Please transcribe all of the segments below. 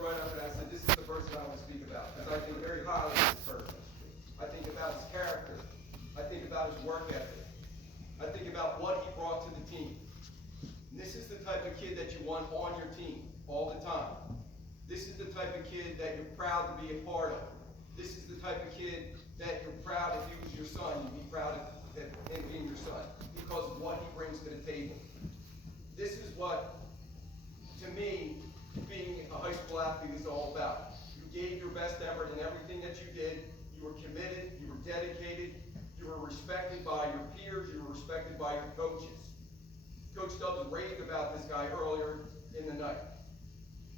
right up and I said, this is the person I want to speak about, because I think very highly of this person. I think about his character. I think about his work ethic. I think about what he brought to the team. And this is the type of kid that you want on your team all the time. This is the type of kid that you're proud to be a part of. This is the type of kid that you're proud, if he was your son, you'd be proud of him being your son, because of what he brings to the table. This is what, to me, being a high school athlete is all about. You gave your best effort in everything that you did. You were committed, you were dedicated, you were respected by your peers, you were respected by your coaches. Coach Stubbs raved about this guy earlier in the night.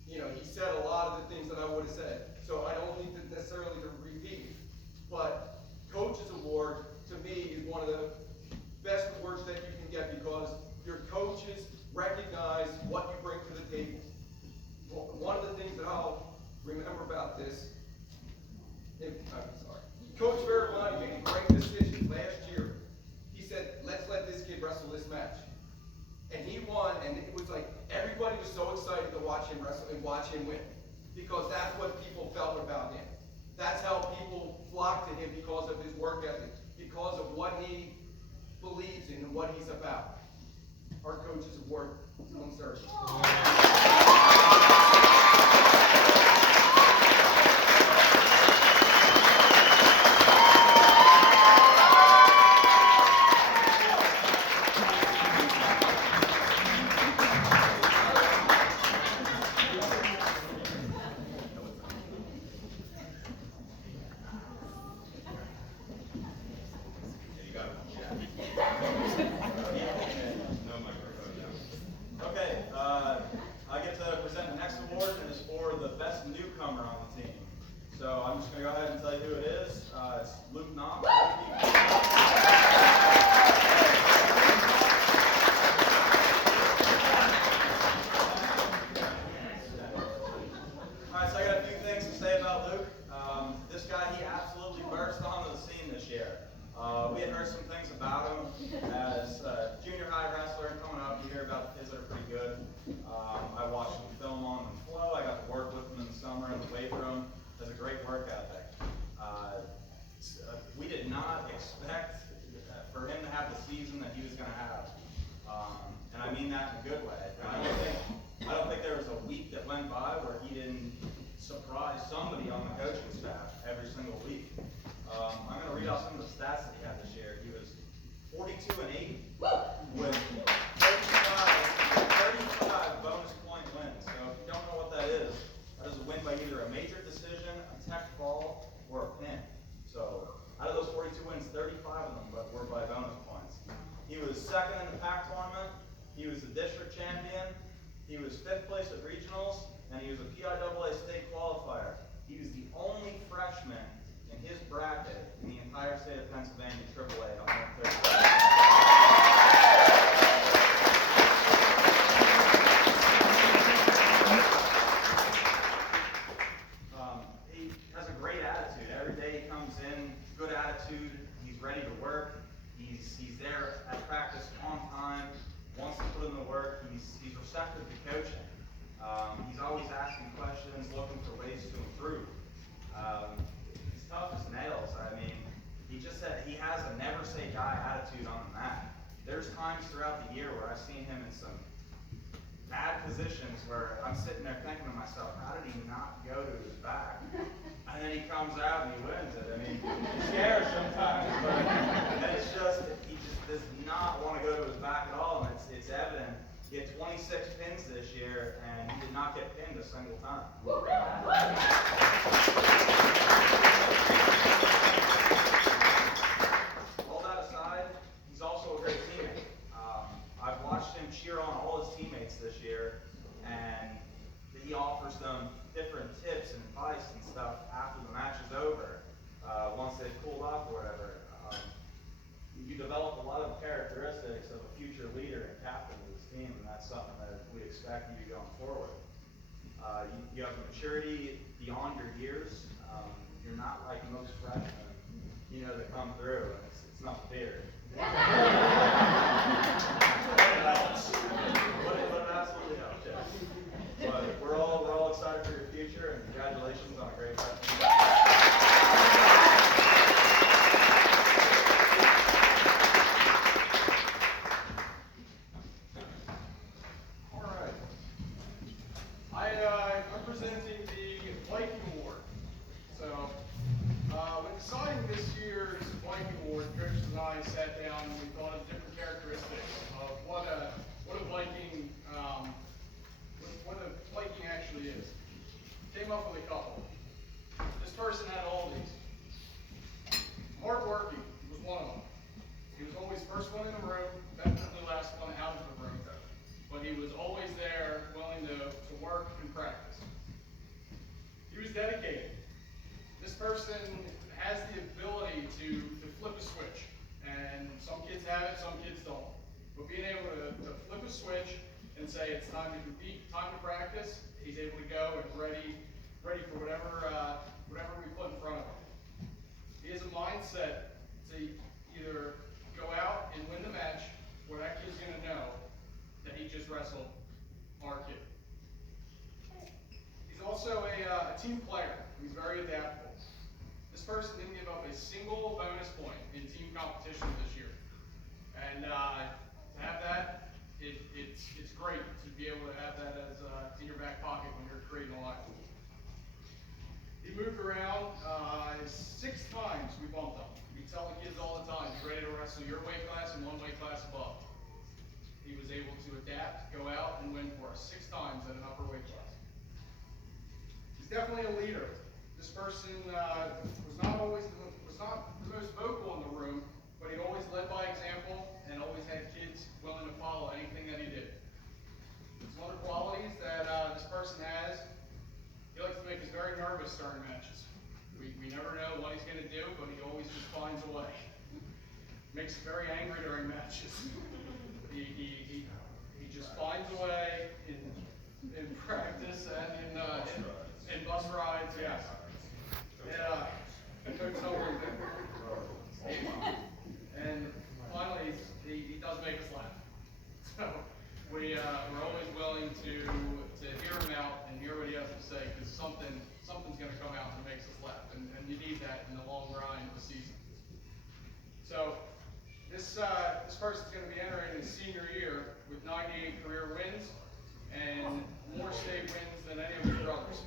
You know, he said a lot of the things that I would have said, so I don't need to necessarily to repeat. But Coach's Award, to me, is one of the best awards that you can get, because your coaches recognize what you bring to the table. One of the things that I'll remember about this, Coach Verivani made a great decision last year. He said, let's let this kid wrestle this match. And he won, and it was like everybody was so excited to watch him wrestle and watch him win, because that's what people felt about him. That's how people flocked to him, because of his work ethic, because of what he believes in and what he's about. Our Coach's Award, Dylan Serge. I get to present the next award, and it's for the best newcomer on the team. So I'm just going to go ahead and tell you who it is. It's Luke Knopf. Alright, so I got a few things to say about Luke. This guy, he absolutely burst onto the scene this year. We had heard some things about him as a junior high wrestler coming up. You hear about the kids that are pretty good. I watched him film on the flow. I got to work with him in the summer in the weight room. Has a great work ethic. We did not expect for him to have the season that he was going to have. And I mean that in a good way. I don't think there was a week that went by where he didn't surprise somebody on the coaching staff every single week. I'm going to read off some of the stats that he had this year. He was 42-8 with 35 bonus point wins. So if you don't know what that is a win by either a major decision, a tech fall, or a pin. So out of those 42 wins, 35 of them were by bonus points. He was second in the PAC tournament. He was the district champion. He was 5th place at regionals, and he was a PIAA state qualifier. He was the only freshman in his bracket in the entire state of Pennsylvania AAA at 130. He has a great attitude. Every day he comes in, good attitude. He's ready to work. He's there at practice on time. Wants to put in the work. He's receptive to coaching. He's always asking questions, looking for ways to improve. He's tough as nails. I mean, he has a never say die attitude on the mat. There's times throughout the year where I've seen him in some bad positions where I'm sitting there thinking to myself, how did he not go to his back? And then he comes out and he wins it. I mean, it's scary sometimes, but it's just, he just does not want to go to his back at all, and it's evident. He had 26 pins this year, and he did not get pinned a single time. All that aside, he's also a great teammate. I've watched him cheer on all his teammates this year, and he offers them different tips and advice and stuff after the match is over, once they've cooled off or whatever. You develop a lot of characteristics of a future leader and captain of this team, and that's something that we expect you to be going forward. You have maturity beyond your years. You're not like most freshmen, that come through, and it's not fair. But it absolutely helps, yeah. But we're all excited for your future. presenting the Viking Award. So, when deciding this year's Viking Award, Coach and I sat down and we thought of different characteristics of what a Viking, what a Viking actually is. Came up with a couple. This person had all these. Hardworking was one of them. He was always first one in the room, definitely last one out of the room. But he was always there, willing to work and practice. He was dedicated. This person has the ability to flip a switch. And some kids have it, some kids don't. But being able to flip a switch and say it's time to compete, time to practice, he's able to go and ready for whatever we put in front of him. He has a mindset to either go out and win the match, where that kid's going to know that he just wrestled our kid. He's also a team player. He's very adaptable. This person didn't give up a single bonus point in team competition this year. And to have that, it's great to be able to have that as in your back pocket when you're creating a life. He moved around 6 times we bumped him. We tell the kids all the time, be ready to wrestle your weight class and 1 weight class above. He was able to adapt, go out, and win for us 6 times at an upper weight class. He's definitely a leader. This person was not the most vocal in the room, but he always led by example and always had kids willing to follow anything that he did. Some other qualities that this person has, he likes to make us very nervous during matches. We never know what he's going to do, but he always just finds a way. Makes us very angry during matches. He just finds a way in practice and in bus rides, yes. Yeah, hotel room. And finally, he does make us laugh. So we're always willing to hear him out and hear what he has to say, because something's going to come out that makes us laugh, and you need that in the long grind of the season. So this person's going to be entering his senior year with 98 career wins and more state wins than any of his brothers.